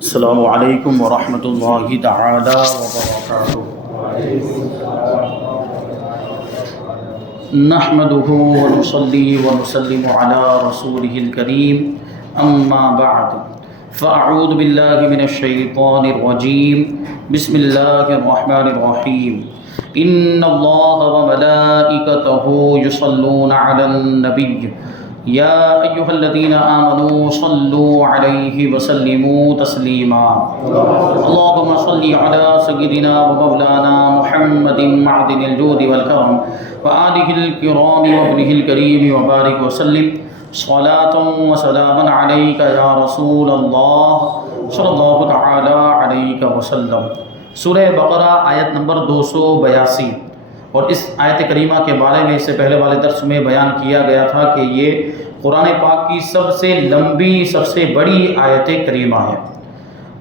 السلام علیکم ورحمۃ اللہ تعالی وبرکاتہ۔ نحمده ونصلي ونسلم على رسوله الكريم اما بعد فاعوذ باللہ من الشیطان الرجیم بسم اللہ الرحمن الرحیم ان اللہ وملائکتہ یصلون علی النبی یا ایہا الذین آمنوا صلوا علیہ وسلموا تسلیما اللہم صل علی سیدنا ومولانا محمد معدن الجود والکرم وآلہ الکرام وابنہ الکریم وبارک وسلم صلاة وسلاما علیک یا رسول اللہ صلی اللہ تعالی علیہ وسلم۔ سورہ بقرہ آیت نمبر 282، اور اس آیت کریمہ کے بارے میں اس سے پہلے والے درس میں بیان کیا گیا تھا کہ یہ قرآن پاک کی سب سے لمبی سب سے بڑی آیت کریمہ ہے۔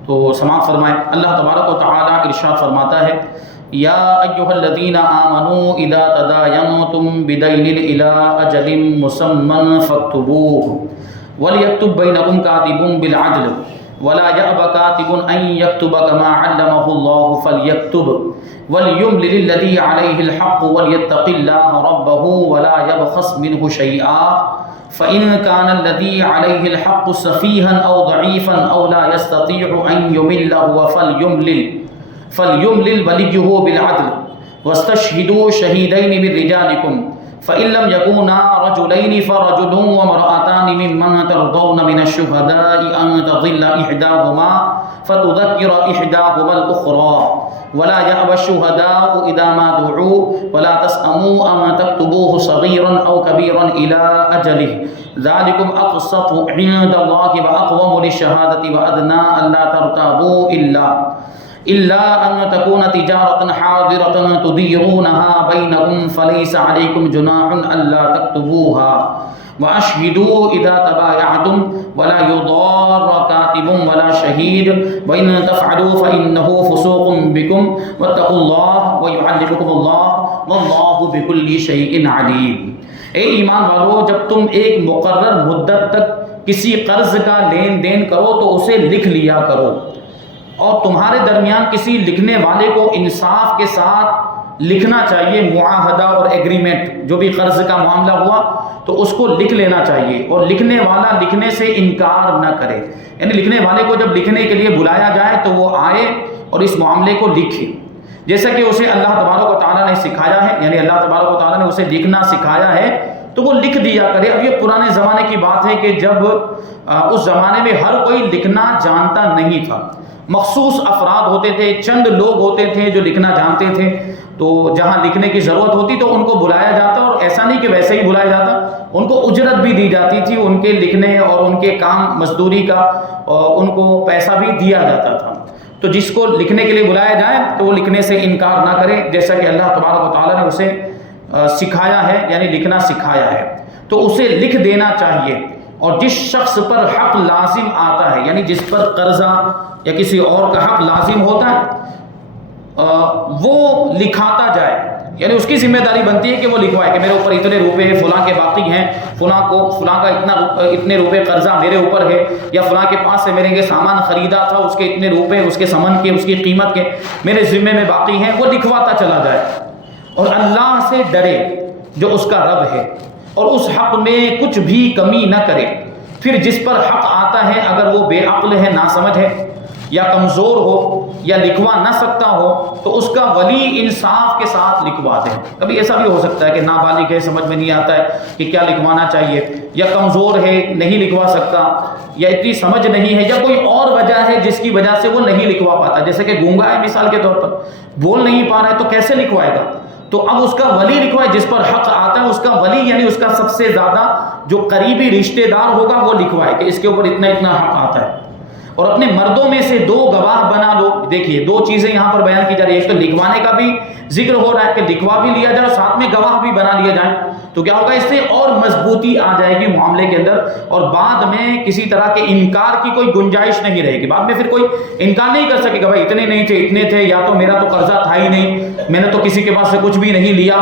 تو سماعت فرمائیں، اللہ تبارک و تعالی ارشاد فرماتا ہے یا ایھا الذین آمنوا اذا تداینتم بدین الی اجل مسمى فاکتبوه ولیکتب بینکم کاتب بالعدل ولا یأب کاتب ان یکتب کما علمہ اللہ فلیکتب ولیملل الذی علیہ الحق ولیتق اللہ ربہ ولا یبخس منہ شیئا فإن كان الذي عليه الحق سفيها أو ضعيفا أو لا يستطيع أن يمل هو فليملل وليه بالعدل واستشهدوا شهيدين من رجالكم فإن لم يكونا رجلين فرجل وامرأتان ممن ترضون من الشهداء أن تضل إحداهما فتذكر إحداهما الأخرى ولا يأبى الشهداء إذا ما دعوا ولا تسأموا أن تكتبوه صغيرا أو كبيرا إلى أجله ذلكم أقسط عند الله وأقوم للشهادة وأدنى ألا ترتابوا إلا أن تكون تجارة حاضرة تديرونها بينكم فليس عليكم جناح ألا تكتبوها وأشهدوا إذا تبايعتم ولا يضار كاتب ولا شهيد وإن تفعلوا فإنه فسوق بكم واتقوا الله ويعلمكم الله والله بكل شيء عليم۔ اے ایمان والو، جب تم ایک مقرر مدت تک کسی قرض کا لین دین کرو تو اسے لکھ لیا کرو، اور تمہارے درمیان کسی لکھنے والے کو انصاف کے ساتھ لکھنا چاہیے۔ معاہدہ اور ایگریمنٹ، جو بھی قرض کا معاملہ ہوا تو اس کو لکھ لینا چاہیے، اور لکھنے والا لکھنے سے انکار نہ کرے، یعنی لکھنے والے کو جب لکھنے کے لیے بلایا جائے تو وہ آئے اور اس معاملے کو لکھے، جیسا کہ اسے اللہ تبارک و تعالیٰ نے سکھایا ہے، یعنی اللہ تبارک و تعالیٰ نے اسے لکھنا سکھایا ہے تو وہ لکھ دیا کرے۔ اب یہ پرانے زمانے کی بات ہے کہ جب اس زمانے میں ہر کوئی لکھنا جانتا نہیں تھا، مخصوص افراد ہوتے تھے، چند لوگ ہوتے تھے جو لکھنا جانتے تھے، تو جہاں لکھنے کی ضرورت ہوتی تو ان کو بلایا جاتا، اور ایسا نہیں کہ ویسے ہی بلایا جاتا، ان کو اجرت بھی دی جاتی تھی، ان کے لکھنے اور ان کے کام مزدوری کا ان کو پیسہ بھی دیا جاتا تھا۔ تو جس کو لکھنے کے لیے بلایا جائے تو وہ لکھنے سے انکار نہ کرے، جیسا کہ اللہ تبارک و تعالیٰ نے اسے سکھایا ہے، یعنی لکھنا سکھایا ہے، تو اسے لکھ دینا چاہیے۔ اور جس شخص پر حق لازم آتا ہے، یعنی جس پر قرضہ یا کسی اور کا حق لازم ہوتا ہے، وہ لکھاتا جائے، یعنی اس کی ذمہ داری بنتی ہے کہ وہ لکھوائے کہ میرے اوپر اتنے روپے ہیں، فلاں کے باقی ہیں، فلاں کا اتنے روپے قرضہ میرے اوپر ہے، یا فلاں کے پاس سے میرے یہ سامان خریدا تھا، اس کے اتنے روپے، اس کے ثمن کے، اس کی قیمت کے میرے ذمے میں باقی ہیں، وہ لکھواتا چلا جائے، اور اللہ سے ڈرے جو اس کا رب ہے، اور اس حق میں کچھ بھی کمی نہ کرے۔ پھر جس پر حق آتا ہے، اگر وہ بے عقل ہے، ناسمجھ ہے، یا کمزور ہو، یا لکھوا نہ سکتا ہو، تو اس کا ولی انصاف کے ساتھ لکھوا دے۔ کبھی ایسا بھی ہو سکتا ہے کہ نابالغ ہے، سمجھ میں نہیں آتا ہے کہ کیا لکھوانا چاہیے، یا کمزور ہے، نہیں لکھوا سکتا، یا اتنی سمجھ نہیں ہے، یا کوئی اور وجہ ہے جس کی وجہ سے وہ نہیں لکھوا پاتا، جیسے کہ گونگا ہے مثال کے طور پر، بول نہیں پا رہا ہے، تو کیسے لکھوائے گا؟ تو اب اس کا ولی لکھوائے، جس پر حق آتا ہے اس کا ولی، یعنی اس کا سب سے زیادہ جو قریبی رشتہ دار ہوگا وہ لکھوائے کہ اس کے اوپر اتنا اتنا حق آتا ہے۔ اور اپنے مردوں میں سے 2 گواہ بنا لو۔ دیکھیے 2 چیزیں یہاں پر بیان کی جا رہی ہے، ایک تو لکھوانے کا بھی ذکر ہو رہا ہے کہ لکھوا بھی لیا جائے اور ساتھ میں گواہ بھی بنا لیے جائیں، تو کیا ہوگا، اس سے اور مضبوطی آ جائے گی معاملے کے اندر، اور بعد میں کسی طرح کے انکار کی کوئی گنجائش نہیں رہے گی۔ بعد میں پھر کوئی انکار نہیں کر سکے گا بھائی اتنے نہیں تھے، اتنے تھے، یا تو میرا تو قرضہ تھا ہی نہیں، میں نے تو کسی کے پاس سے کچھ بھی نہیں لیا۔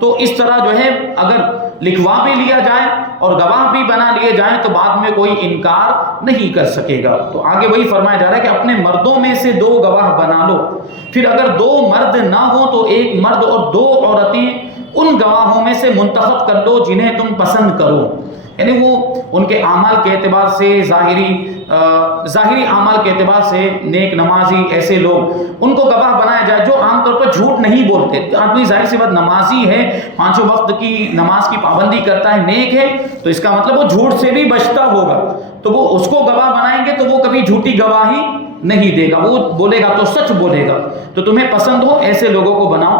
تو اس طرح جو ہے اگر لکھوا بھی لیا جائے اور گواہ بھی بنا لیے جائیں تو بعد میں کوئی انکار نہیں کر سکے گا۔ تو آگے وہی فرمایا جا رہا ہے کہ اپنے مردوں میں سے 2 گواہ بنا لو، پھر اگر 2 مرد نہ ہو تو 1 مرد اور 2 عورتیں ان گواہوں میں سے منتخب کر لو جنہیں تم پسند کرو۔ یعنی وہ ان کے اعمال کے اعتبار سے ظاہری اعمال کے اعتبار سے نیک نمازی ایسے لوگ، ان کو گواہ بنایا جائے جو عام طور پر جھوٹ نہیں بولتے۔ آدمی ظاہر سی بات نمازی ہے، 5 وقت کی نماز کی پابندی کرتا ہے، نیک ہے، تو اس کا مطلب وہ جھوٹ سے بھی بچتا ہوگا، تو وہ اس کو گواہ بنائیں گے تو وہ کبھی جھوٹی گواہی نہیں دے گا، وہ بولے گا تو سچ بولے گا۔ تو تمہیں پسند ہو ایسے لوگوں کو بناؤ،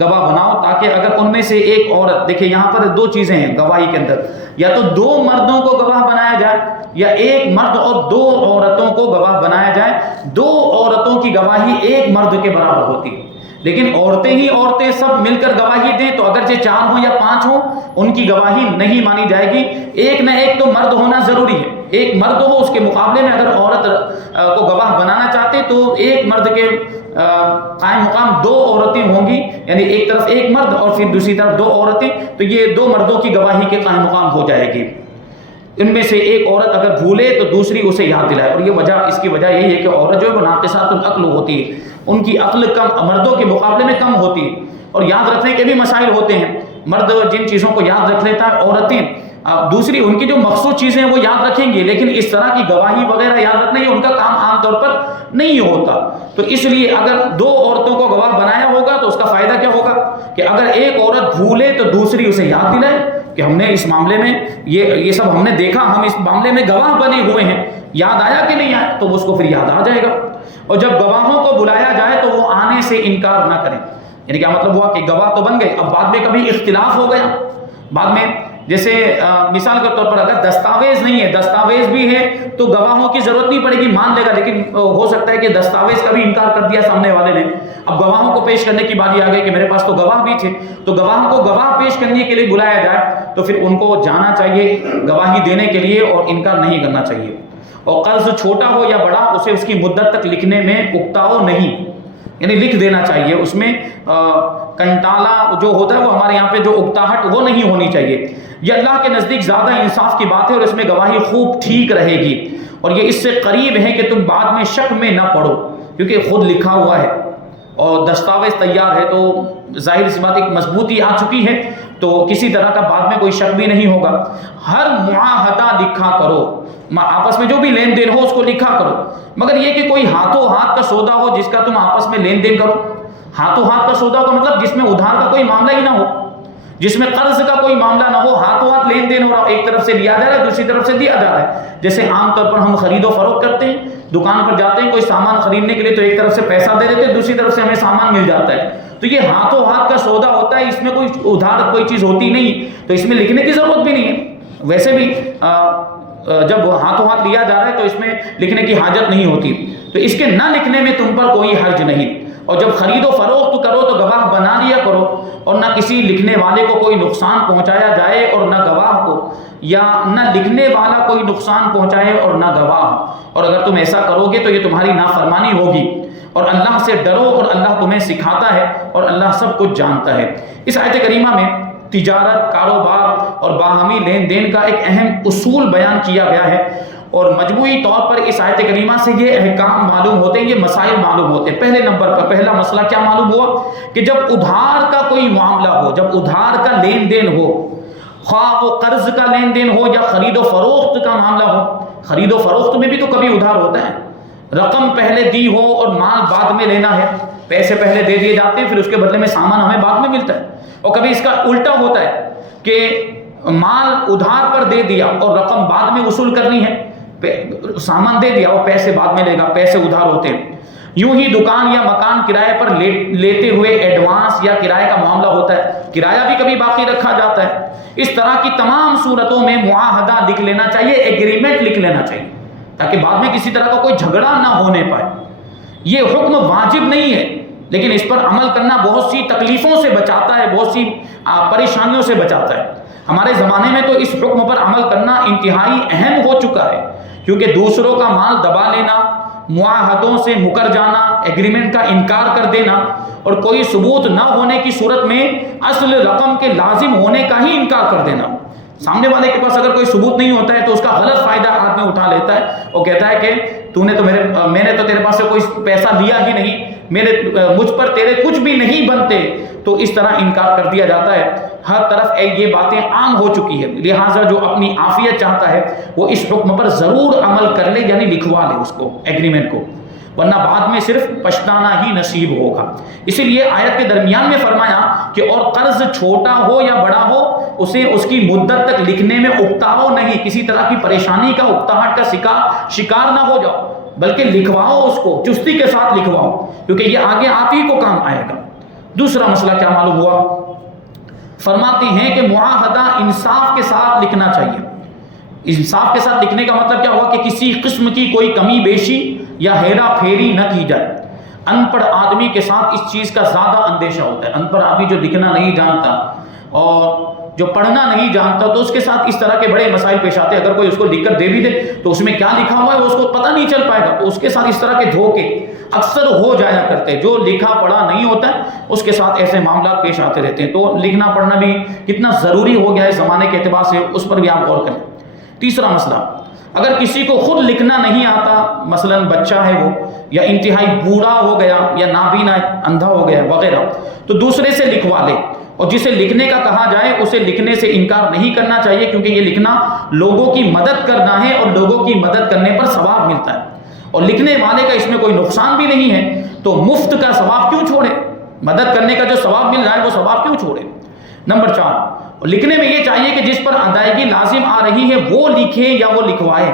گواہ بناؤ، تاکہ اگر ان میں سے ایک عورت، دیکھیں یہاں پر 2 چیزیں ہیں گواہی کے اندر، یا تو 2 مردوں کو گواہ بنایا جائے یا 1 مرد اور 2 عورتوں کو گواہ بنایا جائے۔ 2 عورتوں کی گواہی 1 مرد کے برابر ہوتی ہے، لیکن عورتیں ہی عورتیں سب مل کر گواہی دیں تو اگرچہ 4 ہوں یا 5 ہوں ان کی گواہی نہیں مانی جائے گی۔ ایک نہ ایک تو مرد ہونا ضروری ہے، ایک مرد ہو، اس کے مقابلے میں اگر عورت کو گواہ بنانا چاہتے تو 1 مرد کے قائم مقام 2 عورتیں ہوں گی، یعنی ایک طرف 1 مرد اور پھر دوسری طرف 2 عورتیں، تو یہ 2 مردوں کی گواہی کے قائم مقام ہو جائے گی۔ ان میں سے ایک عورت اگر بھولے تو دوسری اسے یاد دلائے، اور یہ اس کی وجہ یہی ہے کہ عورت جو ہے وہ ناقصات العقل ہوتی ہے، ان کی عقل کم مردوں کے مقابلے میں کم ہوتی ہے، اور یاد رکھنے کے بھی مسائل ہوتے ہیں۔ مرد جن چیزوں کو یاد رکھ لیتا ہے، عورتیں دوسری ان کی جو مخصوص چیزیں ہیں وہ یاد رکھیں گی، لیکن اس طرح کی گواہی وغیرہ یاد رکھنا یہ ان کا کام عام طور پر نہیں ہوتا۔ تو اس لیے اگر 2 عورتوں کو گواہ بنایا ہوگا تو اس کا فائدہ کیا ہوگا کہ اگر ایک عورت بھولے تو دوسری اسے یاد دلائے کہ ہم نے اس معاملے میں یہ سب ہم نے دیکھا، ہم اس معاملے میں گواہ بنے ہوئے ہیں، یاد آیا کہ نہیں آیا، تو اس کو پھر یاد آ جائے گا۔ اور جب گواہوں کو بلایا جائے تو وہ آنے سے انکار نہ کریں، یعنی کیا مطلب ہوا کہ گواہ تو بن گئے، اب بعد میں کبھی اختلاف ہو گیا، بعد میں جیسے مثال کے طور پر اگر دستاویز نہیں ہے، دستاویز بھی ہے تو گواہوں کی ضرورت نہیں پڑے گی، مان لے گا، لیکن ہو سکتا ہے کہ دستاویز کا بھی انکار کر دیا سامنے والے نے، اب گواہوں کو پیش کرنے کی باری آ گئی کہ میرے پاس تو گواہ بھی تھے، تو گواہوں کو گواہ پیش کرنے کے لیے بلایا جائے تو پھر ان کو جانا چاہیے گواہی دینے کے لیے اور انکار نہیں کرنا چاہیے۔ اور قرض چھوٹا ہو یا بڑا اسے اس کی مدت تک لکھنے میں اکتاؤ نہیں، یعنی لکھ دینا چاہیے، اس میں کنٹالا جو ہوتا ہے وہ ہمارے یہاں پہ جو اکتاہٹ وہ نہیں ہونی چاہیے۔ یہ اللہ کے نزدیک زیادہ انصاف کی بات ہے اور اس میں گواہی خوب ٹھیک رہے گی، اور یہ اس سے قریب ہے کہ تم بعد میں شک میں نہ پڑو، کیونکہ خود لکھا ہوا ہے اور دستاویز تیار ہے تو ظاہر سی بات ایک مضبوطی آ چکی ہے، تو کسی طرح کا بعد میں کوئی شک بھی نہیں ہوگا۔ ہر معاہدہ لکھا کرو، آپس میں جو بھی لین دین ہو اس کو لکھا کرو، مگر یہ کہ کوئی ہاتھوں ہاتھ کا سودا ہو جس کا تم آپس میں لین دین کرو۔ ہاتھوں ہاتھ کا سودا کا مطلب جس میں ادھار کا کوئی معاملہ ہی نہ ہو، جس میں قرض کا کوئی معاملہ نہ ہو، ہاتھوں ہاتھ لین دین ہو رہا، ایک طرف سے لیا جا رہا ہے دوسری طرف سے دیا جا رہا ہے۔ جیسے عام طور پر ہم خرید و فروخت کرتے ہیں، دکان پر جاتے ہیں کوئی سامان خریدنے کے لیے تو ایک طرف سے پیسہ دے دیتے ہیں، دوسری طرف سے ہمیں سامان مل جاتا ہے، تو یہ ہاتھوں ہاتھ کا سودا ہوتا ہے، اس میں کوئی ادھار کوئی چیز ہوتی نہیں، تو اس میں لکھنے کی ضرورت بھی نہیں ہے۔ ویسے بھی جب ہاتھوں ہاتھ لیا جا رہا ہے تو اس میں لکھنے کی حاجت نہیں ہوتی، تو اس کے نہ لکھنے میں تم پر کوئی حرج نہیں۔ اور جب خرید و فروخت کرو تو گواہ بنا لیا کرو، اور نہ کسی لکھنے والے کو کوئی نقصان پہنچایا جائے اور نہ گواہ کو، یا نہ لکھنے والا کوئی نقصان پہنچائے اور نہ گواہ، اور اگر تم ایسا کرو گے تو یہ تمہاری نافرمانی ہوگی۔ اور اللہ سے ڈرو اور اللہ تمہیں سکھاتا ہے اور اللہ سب کچھ جانتا ہے۔ اس آیت کریمہ میں تجارت، کاروبار اور باہمی لین دین کا ایک اہم اصول بیان کیا گیا ہے، اور مجموعی طور پر اس آیت کریمہ سے یہ احکام معلوم ہوتے ہیں، یہ مسائل معلوم ہوتے ہیں۔ پہلے نمبر پر پہلا مسئلہ کیا معلوم ہوا کہ جب ادھار کا کوئی معاملہ ہو، جب ادھار کا لین دین ہو، خواہ وہ قرض کا لین دین ہو یا خرید و فروخت کا معاملہ ہو، خرید و فروخت میں بھی تو کبھی ادھار ہوتا ہے، رقم پہلے دی ہو اور مال بعد میں لینا ہے، پیسے پہلے دے دیے جاتے ہیں پھر اس کے بدلے میں سامان ہمیں بعد میں ملتا ہے، اور کبھی اس کا الٹا ہوتا ہے کہ مال ادھار پر دے دیا اور رقم بعد میں وصول کرنی ہے، سامان دے دیا اور پیسے بعد میں لے گا، پیسے ادھار ہوتے ہیں۔ یوں ہی دکان یا مکان کرائے پر لیتے ہوئے ایڈوانس یا کرائے کا معاملہ ہوتا ہے، کرایہ بھی کبھی باقی رکھا جاتا ہے۔ اس طرح کی تمام صورتوں میں معاہدہ لکھ لینا چاہیے، ایگریمنٹ لکھ لینا چاہیے، تاکہ بعد میں کسی طرح کا کوئی جھگڑا نہ ہونے پائے۔ یہ حکم واجب نہیں ہے، لیکن اس پر عمل کرنا بہت سی تکلیفوں سے بچاتا ہے، بہت سی پریشانیوں سے بچاتا ہے۔ ہمارے زمانے میں تو اس حکم پر عمل کرنا انتہائی اہم ہو چکا ہے، کیونکہ دوسروں کا مال دبا لینا، معاہدوں سے مکر جانا، ایگریمنٹ کا انکار کر دینا، اور کوئی ثبوت نہ ہونے کی صورت میں اصل رقم کے لازم ہونے کا ہی انکار کر دینا۔ سامنے والے کے پاس اگر کوئی ثبوت نہیں ہوتا ہے تو اس کا غلط فائدہ آدمی اٹھا لیتا ہے، وہ کہتا ہے کہ میں نے تو تیرے پاس سے کوئی پیسہ لیا ہی نہیں، مجھ پر تیرے کچھ بھی نہیں بنتے، تو اس طرح انکار کر دیا جاتا ہے۔ ہر طرف یہ باتیں عام ہو چکی ہے، لہٰذا جو اپنی عافیت چاہتا ہے وہ اس حکم پر ضرور عمل کر لے، یعنی لکھوا لے اس کو، ایگریمنٹ کو، ورنہ بعد میں صرف پچھتانا ہی نصیب ہوگا۔ اسی لیے آیت کے درمیان میں فرمایا کہ اور قرض چھوٹا ہو یا بڑا ہو اسے اس کی مدت تک لکھنے میں اکتاؤ نہیں، کسی طرح کی پریشانی کا، اکتاہٹ کا شکار نہ ہو جاؤ، بلکہ لکھواؤ اس کو، چستی کے ساتھ لکھواؤ، کیونکہ یہ آگے آپ ہی کو کام آئے گا۔ دوسرا مسئلہ کیا معلوم ہوا؟ فرماتے ہیں کہ معاہدہ انصاف کے ساتھ لکھنا چاہیے۔ انصاف کے ساتھ لکھنے کا مطلب کیا ہوا کہ کسی قسم کی کوئی کمی بیشی یا ہیرا پھیری نہ کی جائے۔ ان پڑھ آدمی کے ساتھ اس چیز کا زیادہ اندیشہ ہوتا ہے۔ ان پڑھ آدمی جو لکھنا نہیں جانتا اور جو پڑھنا نہیں جانتا تو اس کے ساتھ اس طرح کے بڑے مسائل پیش آتے ہیں۔ اگر کوئی اس کو لکھ کر دے بھی دے تو اس میں کیا لکھا ہوا ہے وہ اس کو پتہ نہیں چل پائے گا، تو اس کے ساتھ اس طرح کے دھوکے اکثر ہو جایا کرتے ہیں۔ جو لکھا پڑھا نہیں ہوتا ہے اس کے ساتھ ایسے معاملات پیش آتے رہتے ہیں۔ تو لکھنا پڑھنا بھی کتنا ضروری ہو گیا ہے زمانے کے اعتبار سے، اس پر بھی آپ غور کریں۔ تیسرا مسئلہ، اگر کسی کو خود لکھنا نہیں آتا، مثلا بچہ ہے وہ، یا انتہائی بوڑھا ہو گیا، یا نابینا اندھا ہو گیا وغیرہ، تو دوسرے سے لکھوا لے، اور جسے لکھنے کا کہا جائے اسے لکھنے سے انکار نہیں کرنا چاہیے، کیونکہ یہ لکھنا لوگوں کی مدد کرنا ہے، اور لوگوں کی مدد کرنے پر ثواب ملتا ہے، اور لکھنے والے کا اس میں کوئی نقصان بھی نہیں ہے، تو مفت کا ثواب کیوں چھوڑے؟ مدد کرنے کا جو ثواب مل رہا ہے وہ ثواب کیوں چھوڑے؟ نمبر 4، لکھنے میں یہ چاہیے کہ جس پر ادائیگی لازم آ رہی ہے وہ لکھے یا وہ لکھوائے۔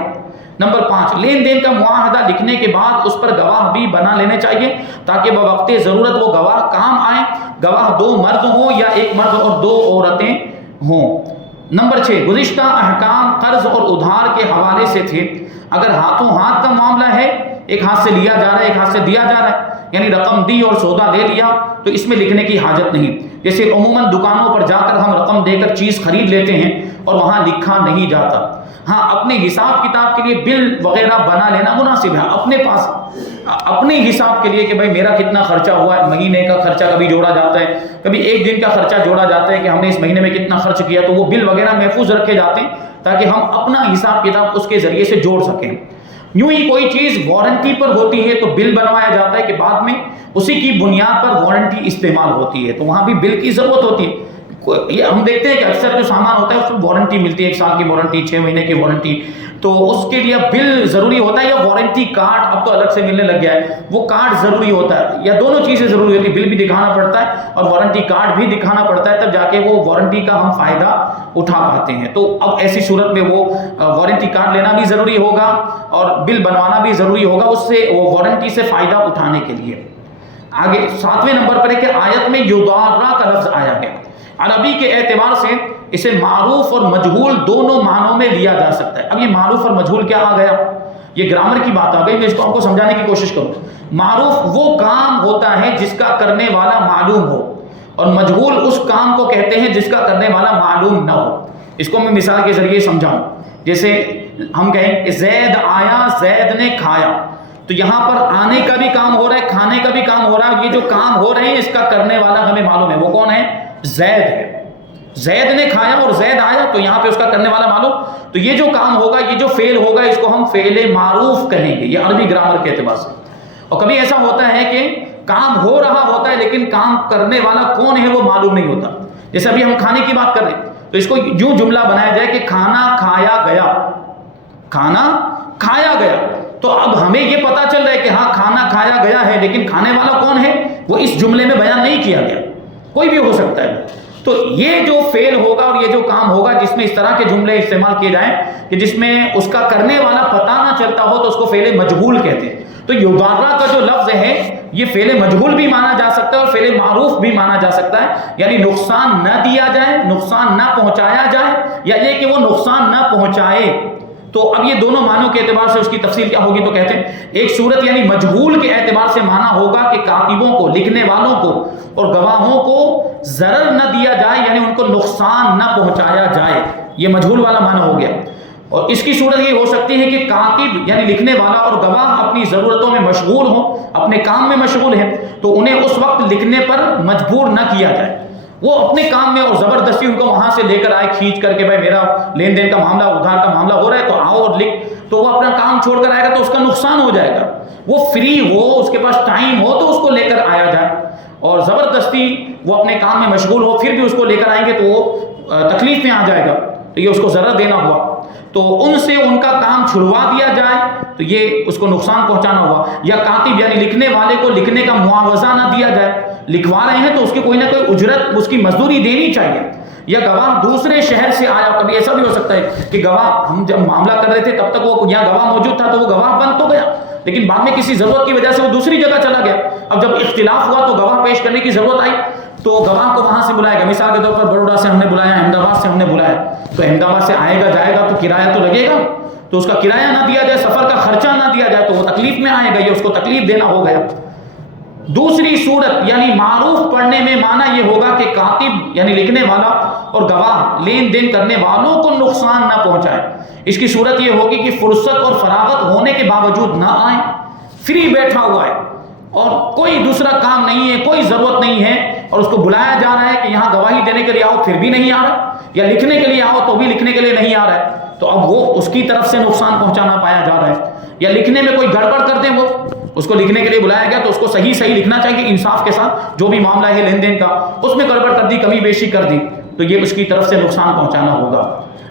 نمبر 5، لین دین کا معاہدہ لکھنے کے بعد اس پر گواہ بھی بنا لینے چاہیے تاکہ بوقت ضرورت وہ گواہ کام آئیں۔ گواہ 2 مرد ہوں یا 1 مرد اور 2 عورتیں ہوں۔ نمبر 6، گزشتہ احکام قرض اور ادھار کے حوالے سے تھے۔ اگر ہاتھوں ہاتھ کا معاملہ ہے، ایک ہاتھ سے لیا جا رہا ہے ایک ہاتھ سے دیا جا رہا ہے، یعنی رقم دی اور سودا لے لیا، تو اس میں لکھنے کی حاجت نہیں۔ جیسے عموماً دکانوں پر جا کر ہم رقم دے کر چیز خرید لیتے ہیں اور وہاں لکھا نہیں جاتا۔ ہاں، اپنے حساب کتاب کے لیے بل وغیرہ بنا لینا مناسب ہے، اپنے پاس اپنے حساب کے لیے کہ بھائی میرا کتنا خرچہ ہوا ہے، مہینے کا خرچہ کبھی جوڑا جاتا ہے، کبھی ایک دن کا خرچہ جوڑا جاتا ہے کہ ہم نے اس مہینے میں کتنا خرچ کیا، تو وہ بل وغیرہ محفوظ رکھے جاتے ہیں تاکہ ہم اپنا حساب کتاب اس کے ذریعے سے جوڑ سکیں۔ یوں ہی کوئی چیز وارنٹی پر ہوتی ہے تو بل بنوایا جاتا ہے کہ بعد میں اسی کی بنیاد پر وارنٹی استعمال ہوتی ہے، تو وہاں بھی بل کی ضرورت ہوتی ہے۔ یہ ہم دیکھتے ہیں کہ اکثر جو سامان ہوتا ہے اس کو وارنٹی ملتی ہے، 1 سال کی وارنٹی، 6 مہینے کی وارنٹی، تو اس کے لیے بل ضروری ہوتا ہے، یا وارنٹی کارڈ اب تو الگ سے ملنے لگ گیا ہے، وہ کارڈ ضروری ہوتا ہے، یا دونوں چیزیں ضروری ہوتی ہے، بل بھی دکھانا پڑتا ہے اور وارنٹی کارڈ بھی دکھانا پڑتا ہے، تب جا کے وہ وارنٹی کا ہم فائدہ اٹھا پاتے ہیں۔ تو اب ایسی صورت میں وہ وارنٹی کارڈ لینا بھی ضروری ہوگا اور بل بنوانا بھی ضروری ہوگا، اس سے وہ وارنٹی سے فائدہ اٹھانے کے لیے۔ آگے 7ویں نمبر پر ہے کہ آیت میں یضارہ کا لفظ آیا ہے۔ عربی کے اعتبار سے اسے معروف اور مجہول دونوں معنوں میں لیا جا سکتا ہے۔ اب یہ معروف اور مجہول کیا آ گیا؟ یہ گرامر کی بات آ گئی، میں اس کو آپ کو سمجھانے کی کوشش کروں۔ معروف وہ کام ہوتا ہے جس کا کرنے والا معلوم ہو، اور مجہول اس کام کو کہتے ہیں جس کا کرنے والا معلوم نہ ہو۔ اس کو میں مثال کے ذریعے سمجھاؤں، جیسے ہم کہیں کہ زید آیا، زید نے کھایا، تو یہاں پر آنے کا بھی کام ہو رہا ہے، کھانے کا بھی کام ہو رہا ہے، یہ جو کام ہو رہے ہیں اس کا کرنے والا ہمیں معلوم ہے، وہ کون ہے؟ زید ہے۔ زید نے کھایا اور زید آیا، تو یہاں پہ اس کا کرنے والا معلوم، تو یہ جو کام ہوگا، یہ جو فعل ہوگا، اس کو ہم فعل معروف کہیں گے، یہ عربی گرامر کے اعتبار سے۔ اور کبھی ایسا ہوتا ہے کہ کام ہو رہا ہوتا ہے لیکن کام کرنے والا کون ہے وہ معلوم نہیں ہوتا، جیسے ابھی ہم کھانے کی بات کر رہے ہیں، تو اس کو یوں جملہ بنایا جائے کہ کھانا کھایا گیا، کھانا کھایا گیا، تو اب ہمیں یہ پتا چل رہا ہے کہ ہاں کھانا کھایا گیا ہے، لیکن کھانے والا کون ہے وہ اس جملے میں بیان نہیں کیا گیا، کوئی بھی ہو سکتا ہے۔ تو یہ جو فعل ہوگا اور یہ جو کام ہوگا جس میں اس طرح کے جملے استعمال کیے جائیں کہ جس میں اس کا کرنے والا پتہ نہ چلتا ہو، تو اس کو فعل مجہول کہتے ہیں۔ تو یضارہ کا جو لفظ ہے یہ فعل مجہول بھی مانا جا سکتا ہے اور فعل معروف بھی مانا جا سکتا ہے، یعنی نقصان نہ دیا جائے، نقصان نہ پہنچایا جائے، یا یہ کہ وہ نقصان نہ پہنچائے۔ تو اب یہ دونوں معنوں کے اعتبار سے اس کی تفصیل کیا ہوگی، تو کہتے ہیں ایک صورت یعنی مجہول کے اعتبار سے معنی ہوگا کہ کاتبوں کو، لکھنے والوں کو اور گواہوں کو ضرر نہ دیا جائے، یعنی ان کو نقصان نہ پہنچایا جائے، یہ مجہول والا معنی ہو گیا۔ اور اس کی صورت یہ ہو سکتی ہے کہ کاتب یعنی لکھنے والا اور گواہ اپنی ضرورتوں میں مشغول ہوں، اپنے کام میں مشغول ہیں، تو انہیں اس وقت لکھنے پر مجبور نہ کیا جائے۔ وہ اپنے کام میں اور زبردستی ان کو وہاں سے لے کر آئے کھینچ کر کے، بھائی میرا لین دین کا معاملہ، ادھار کا معاملہ ہو رہا ہے تو آؤ اور لکھ، تو وہ اپنا کام چھوڑ کر آئے گا تو اس کا نقصان ہو جائے گا۔ وہ فری ہو، اس کے پاس ٹائم ہو تو اس کو لے کر آیا جائے، اور زبردستی وہ اپنے کام میں مشغول ہو پھر بھی اس کو لے کر آئیں گے تو وہ تکلیف میں آ جائے گا، تو یہ اس کو ضرر دینا ہوا۔ تو ان سے ان کا کام چھڑوا دیا جائے تو یہ اس کو نقصان پہنچانا ہوا۔ یا کاتب یعنی لکھنے والے کو لکھنے کا معاوضہ نہ دیا جائے، لکھوا رہے ہیں تو اس کی کوئی نہ کوئی اجرت، اس کی مزدوری دینی چاہیے۔ یا گواہ دوسرے شہر سے آیا، کبھی ایسا بھی ہو سکتا ہے کہ گواہ، ہم جب معاملہ کر رہے تھے تب تک وہ یہاں گواہ موجود تھا تو وہ گواہ بن تو گیا، لیکن بعد میں کسی ضرورت کی وجہ سے وہ دوسری جگہ چلا گیا۔ اب جب اختلاف ہوا تو گواہ پیش کرنے کی ضرورت آئی تو گواہ کو وہاں سے بلائے گا۔ مثال کے طور پر بڑوڑا سے ہم نے بلایا، احمد آباد سے ہم نے بلایا، تو احمد آباد سے آئے گا جائے گا تو کرایہ تو لگے گا، تو اس کا کرایہ نہ دیا جائے، سفر کا خرچہ نہ دیا جائے تو وہ تکلیف میں آئے گا، یہ اس کو تکلیف دینا ہو گیا۔ دوسری صورت یعنی معروف پڑھنے میں معنی یہ ہوگا کہ کاتب یعنی لکھنے والا اور گواہ لین دین کرنے والوں کو نقصان نہ پہنچائے۔ اس کی صورت یہ ہوگی کہ فرصت اور فراغت ہونے کے باوجود نہ آئے، فری بیٹھا ہوا ہے اور کوئی دوسرا کام نہیں ہے، کوئی ضرورت نہیں ہے، اور اس کو بلایا جا رہا ہے کہ یہاں گواہی دینے کے لیے آؤ، پھر بھی نہیں آ رہا، یا لکھنے کے لیے آؤ تو بھی لکھنے کے لیے نہیں آ رہا ہے، تو اب وہ اس کی طرف سے نقصان پہنچانا پایا جا رہا ہے۔ یا لکھنے میں کوئی گڑبڑ کر دیں، وہ اس کو لکھنے کے لیے بلایا گیا تو اس کو صحیح لکھنا چاہیے، انصاف کے ساتھ، جو بھی معاملہ ہے لین دین کا، اس میں گڑبڑ کر دی، کمی بیشی کر دی، تو یہ اس کی طرف سے نقصان پہنچانا ہوگا۔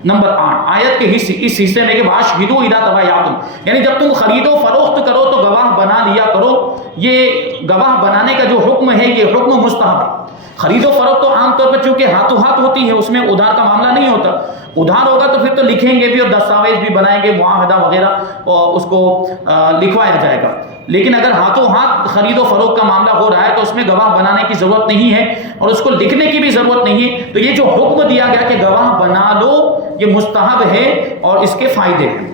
نمبر 8 آیت کے اس حصے میں کہ واشہدوا اذا تبایعتم، یعنی جب تم خرید و فروخت کرو تو گواہ بنا لیا کرو۔ یہ گواہ بنانے کا جو حکم ہے یہ حکم مستحب ہے۔ خرید و فروخت تو عام طور پر چونکہ ہاتھوں ہاتھ ہوتی ہے، اس میں ادھار کا معاملہ نہیں ہوتا، ادھار ہوگا تو پھر تو لکھیں گے بھی اور دستاویز بھی بنائیں گے، معاہدہ وغیرہ اور اس کو لکھوایا جائے گا۔ لیکن اگر ہاتھوں ہاتھ خرید و فروخت کا معاملہ ہو رہا ہے تو اس میں گواہ بنانے کی ضرورت نہیں ہے اور اس کو لکھنے کی بھی ضرورت نہیں ہے، تو یہ جو حکم دیا گیا کہ گواہ بنا لو یہ مستحب ہے اور اس کے فائدے ہیں۔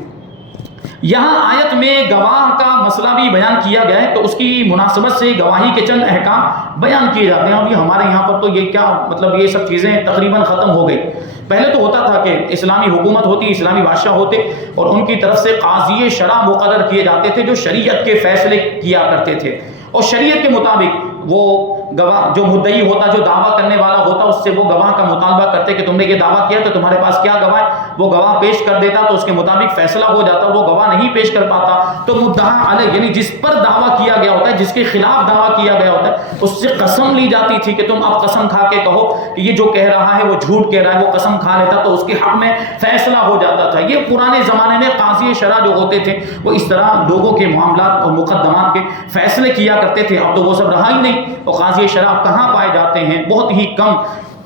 یہاں آیت میں گواہ کا مسئلہ بھی بیان کیا گیا ہے، تو اس کی مناسبت سے گواہی کے چند احکام بیان کیے جاتے ہیں۔ ابھی ہمارے یہاں پر تو یہ کیا مطلب یہ سب چیزیں تقریباً ختم ہو گئی۔ پہلے تو ہوتا تھا کہ اسلامی حکومت ہوتی، اسلامی بادشاہ ہوتے اور ان کی طرف سے قاضی شرع مقرر کیے جاتے تھے جو شریعت کے فیصلے کیا کرتے تھے، اور شریعت کے مطابق وہ گواہ جو مدعی ہوتا، جو دعویٰ کرنے والا ہوتا، اس سے وہ گواہ کا مطالبہ کرتے کہ تم نے یہ دعویٰ کیا تو تمہارے پاس کیا گواہ ہے، وہ گواہ پیش کر دیتا تو اس کے مطابق فیصلہ ہو جاتا، اور وہ گواہ نہیں پیش کر پاتا تو مدعا علیہ یعنی جس پر دعویٰ کیا گیا ہوتا ہے، جس کے خلاف دعویٰ کیا گیا ہوتا ہے، اس سے قسم لی جاتی تھی کہ تم اب قسم کھا کے کہو کہ یہ جو کہہ رہا ہے وہ جھوٹ کہہ رہا ہے، وہ قسم کھا لیتا تو اس کے حق میں فیصلہ ہو جاتا تھا۔ یہ پرانے زمانے میں قاضی شرع جو ہوتے تھے وہ اس طرح لوگوں کے معاملات اور مقدمات کے فیصلے کیا کرتے تھے۔ اب تو وہ سب رہا ہی نہیں، اور قاضی شرع کہاں پائے جاتے ہیں؟ بہت ہی کم،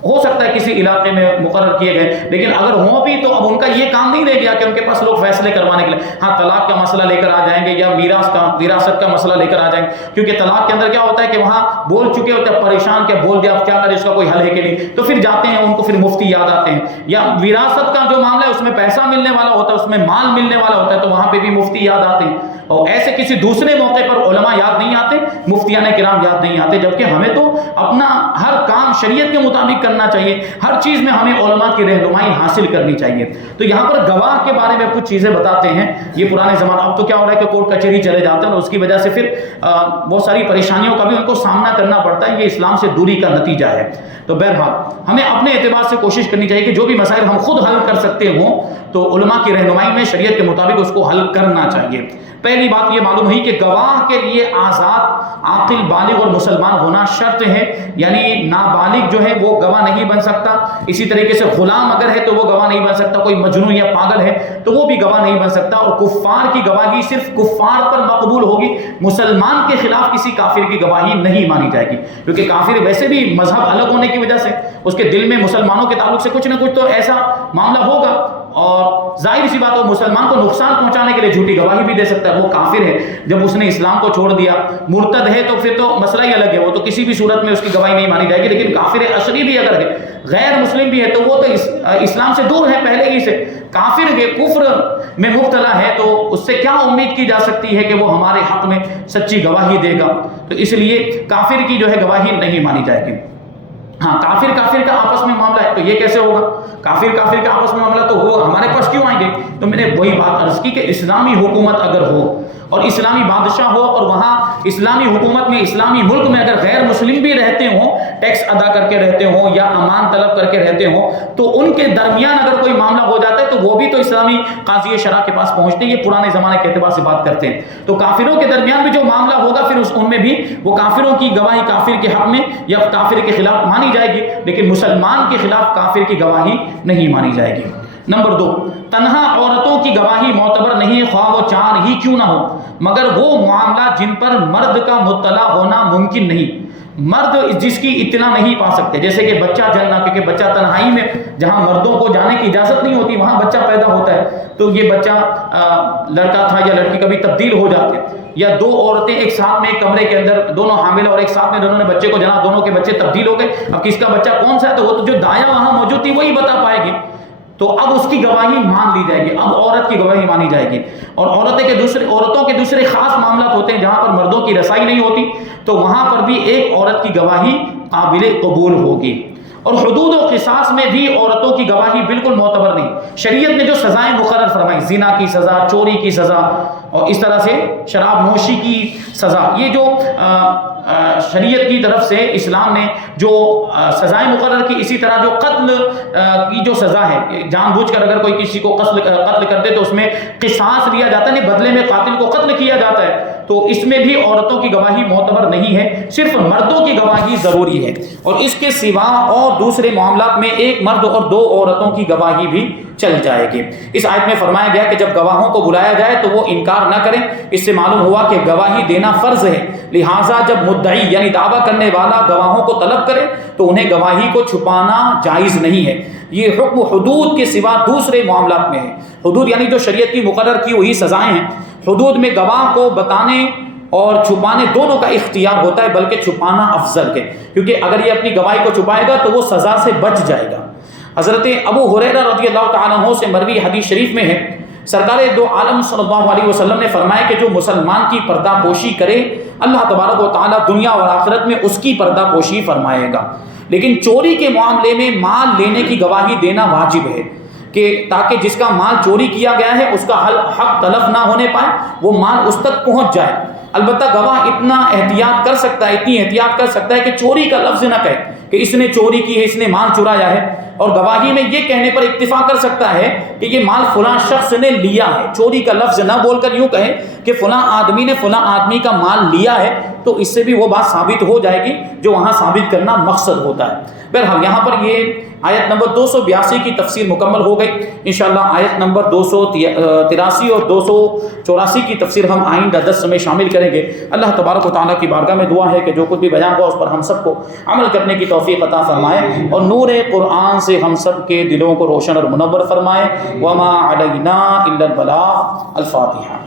ہو سکتا ہے کسی علاقے میں مقرر کیے گئے، لیکن اگر ہوں بھی تو اب ان کا یہ کام نہیں رہ گیا کہ ان کے پاس لوگ فیصلے کروانے کے لیے، ہاں طلاق کا مسئلہ لے کر آ جائیں گے یا وراثت کا مسئلہ لے کر آ جائیں گے، کیونکہ طلاق کے اندر کیا ہوتا ہے کہ وہاں بول چکے ہوتے ہیں، پریشان کیا بول دیا اب کیا کرے، اس کا کوئی حل ہے کہ نہیں، تو پھر جاتے ہیں، ان کو پھر مفتی یاد آتے ہیں۔ یا وراثت کا جو معاملہ ہے اس میں پیسہ ملنے والا ہوتا ہے، اس میں مال ملنے والا ہوتا ہے، تو وہاں پہ بھی مفتی یاد آتے ہیں، اور ایسے کسی دوسرے موقع پر علماء یاد نہیں آتے، مفتیان کرام یاد نہیں آتے، جبکہ ہمیں تو اپنا ہر کام شریعت کے مطابق کرنا چاہیے، ہر چیز میں ہمیں علماء کی رہنمائی حاصل کرنی چاہیے۔ تو یہاں پر گواہ کے بارے میں کچھ چیزیں بتاتے ہیں۔ یہ پرانے زمانے، اب تو کیا ہو رہا ہے کہ کورٹ کچہری چلے جاتے ہیں اور اس کی وجہ سے پھر بہت ساری پریشانیوں کا بھی ان کو سامنا کرنا پڑتا ہے، یہ اسلام سے دوری کا نتیجہ ہے۔ تو بہرحال ہمیں اپنے اعتبار سے کوشش کرنی چاہیے کہ جو بھی مسائل ہم خود حل کر سکتے ہوں تو علماء کی رہنمائی میں شریعت کے مطابق اس کو حل کرنا چاہیے۔ پہلی بات یہ معلوم ہوئی کہ گواہ کے لیے آزاد، عاقل، بالغ اور مسلمان ہونا شرط ہے، یعنی نابالغ جو ہے وہ گواہ نہیں بن سکتا، اسی طریقے سے غلام اگر ہے تو وہ گواہ نہیں بن سکتا، کوئی مجنون یا پاگل ہے تو وہ بھی گواہ نہیں بن سکتا، اور کفار کی گواہی صرف کفار پر مقبول ہوگی، مسلمان کے خلاف کسی کافر کی گواہی نہیں مانی جائے گی، کیونکہ کافر ویسے بھی مذہب الگ ہونے کی وجہ سے اس کے دل میں مسلمانوں کے تعلق سے کچھ نہ کچھ تو ایسا معاملہ ہوگا، اور ظاہر سی بات ہے مسلمان کو نقصان پہنچانے کے لیے جھوٹی گواہی بھی دے سکتا ہے۔ وہ کافر ہے، جب اس نے اسلام کو چھوڑ دیا، مرتد ہے تو پھر تو مسئلہ ہی الگ ہے، وہ تو کسی بھی صورت میں اس کی گواہی نہیں مانی جائے گی، لیکن کافر اشری بھی اگر ہے، غیر مسلم بھی ہے، تو وہ تو اسلام سے دور ہے پہلے ہی سے، کافر ہے، کفر میں مبتلا ہے، تو اس سے کیا امید کی جا سکتی ہے کہ وہ ہمارے حق میں سچی گواہی دے گا؟ تو اس لیے کافر کی جو ہے گواہی نہیں مانی جائے گی۔ ہاں کافر کافر کا آپس میں معاملہ ہے تو یہ کیسے ہوگا؟ کافر کافر کا آپس میں معاملہ تو وہ ہمارے پاس کیوں آئیں گے؟ تو میں نے وہی بات عرض کی کہ اسلامی حکومت اگر ہو اور اسلامی بادشاہ ہو اور وہاں اسلامی حکومت میں اسلامی ملک میں اگر غیر مسلم بھی رہتے ہوں، ٹیکس ادا کر کے رہتے ہوں یا امان طلب کر کے رہتے ہوں، تو ان کے درمیان اگر کوئی معاملہ ہو جاتا ہے تو وہ بھی تو اسلامی قاضی شرع کے پاس پہنچتے ہیں. یہ پرانے زمانے کے اعتبار سے بات کرتے ہیں. تو کافروں کے درمیان بھی جو معاملہ ہوگا پھر ان میں بھی وہ کافروں کی گواہی کافر کے حق میں یا کافر کے خلاف مانی جائے گی، لیکن مسلمان کے خلاف کافر کی گواہی نہیں مانی جائے گی. نمبر 2، تنہا عورتوں کی گواہی معتبر نہیں، خواہ وہ چار ہی کیوں نہ ہو، مگر وہ معاملہ جن پر مرد کا مطلع ہونا ممکن نہیں. مرد جس کی اطلاع نہیں پا سکتے، جیسے کہ بچہ جننا، کیونکہ بچہ تنہائی میں جہاں مردوں کو جانے کی اجازت نہیں ہوتی وہاں بچہ پیدا ہوتا ہے، تو یہ بچہ لڑکا تھا یا لڑکی کبھی تبدیل ہو جاتے ہیں. یا دو عورتیں ایک ساتھ میں ایک کمرے کے اندر دونوں حامل اور ایک ساتھ میں دونوں نے بچے کو جنا، دونوں کے بچے تبدیل ہو گئے، اب کس کا بچہ کون سا ہے تو وہ تو جو دایا وہاں موجود تھی وہی بتا پائے گی. تو اب اس کی گواہی مان لی جائے گی، اب عورت کی گواہی مانی جائے گی. اور عورتوں کے دوسرے خاص معاملات ہوتے ہیں جہاں پر مردوں کی رسائی نہیں ہوتی، تو وہاں پر بھی ایک عورت کی گواہی قابل قبول ہوگی. اور حدود و قصاص میں بھی عورتوں کی گواہی بالکل معتبر نہیں. شریعت نے جو سزائیں مقرر فرمائی، زنا کی سزا، چوری کی سزا اور اس طرح سے شراب نوشی کی سزا، یہ جو شریعت کی طرف سے اسلام نے جو سزائیں مقرر کی، اسی طرح جو قتل کی جو سزا ہے، جان بوجھ کر اگر کوئی کسی کو قتل کر دے تو اس میں قصاص لیا جاتا ہے، بدلے میں قاتل کو قتل کیا جاتا ہے. تو اس میں بھی عورتوں کی گواہی معتبر نہیں ہے، صرف مردوں کی گواہی ضروری ہے. اور اس کے سوا اور دوسرے معاملات میں ایک مرد اور دو عورتوں کی گواہی بھی چل جائے گی. اس آیت میں فرمایا گیا کہ جب گواہوں کو بلایا جائے تو وہ انکار نہ کریں. اس سے معلوم ہوا کہ گواہی دینا فرض ہے، لہٰذا جب مدعی یعنی دعویٰ کرنے والا گواہوں کو طلب کرے تو انہیں گواہی کو چھپانا جائز نہیں ہے. یہ حکم حدود کے سوا دوسرے معاملات میں ہے. حدود یعنی جو شریعت کی مقرر کی ہوئی سزائیں ہیں، حدود میں گواہ کو بتانے اور چھپانے دونوں کا اختیار ہوتا ہے، بلکہ چھپانا افضل ہے، کیونکہ اگر یہ اپنی گواہی کو چھپائے گا تو وہ سزا سے بچ جائے گا. حضرت ابو ہریرہ رضی اللہ تعالیٰ عنہ سے مروی حدیث شریف میں ہے، سرکار دو عالم صلی اللہ علیہ وسلم نے فرمایا کہ جو مسلمان کی پردہ پوشی کرے اللہ تبارک و تعالیٰ دنیا اور آخرت میں اس کی پردہ پوشی فرمائے گا. لیکن چوری کے معاملے میں مال لینے کی گواہی دینا واجب ہے، کہ تاکہ جس کا مال چوری کیا گیا ہے اس کا حق تلف نہ ہونے پائے، وہ مال اس تک پہنچ جائے. البتہ گواہ اتنا احتیاط کر سکتا ہے، اتنی احتیاط کر سکتا ہے کہ چوری کا لفظ نہ کہے کہ اس نے چوری کی ہے، اس نے مال چرایا ہے، اور گواہی میں یہ کہنے پر اکتفا کر سکتا ہے کہ یہ مال فلاں شخص نے لیا ہے. چوری کا لفظ نہ بول کر یوں کہے کہ فلاں آدمی نے فلاں آدمی کا مال لیا ہے، تو اس سے بھی وہ بات ثابت ہو جائے گی جو وہاں ثابت کرنا مقصد ہوتا ہے. بہرحال یہاں پر یہ آیت نمبر 282 کی تفسیر مکمل ہو گئی. انشاءاللہ آیت نمبر 283 اور 284 کی تفسیر ہم آئندہ درس میں شامل کریں گے. اللہ تبارک و تعالیٰ کی بارگاہ میں دعا ہے کہ جو کچھ بھی بیان ہوا اس پر ہم سب کو عمل کرنے کی توفیق عطا فرمائے، اور نور قرآن سے ہم سب کے دلوں کو روشن اور منور فرمائے. وما علینا الا البلاغ. الفاتحہ.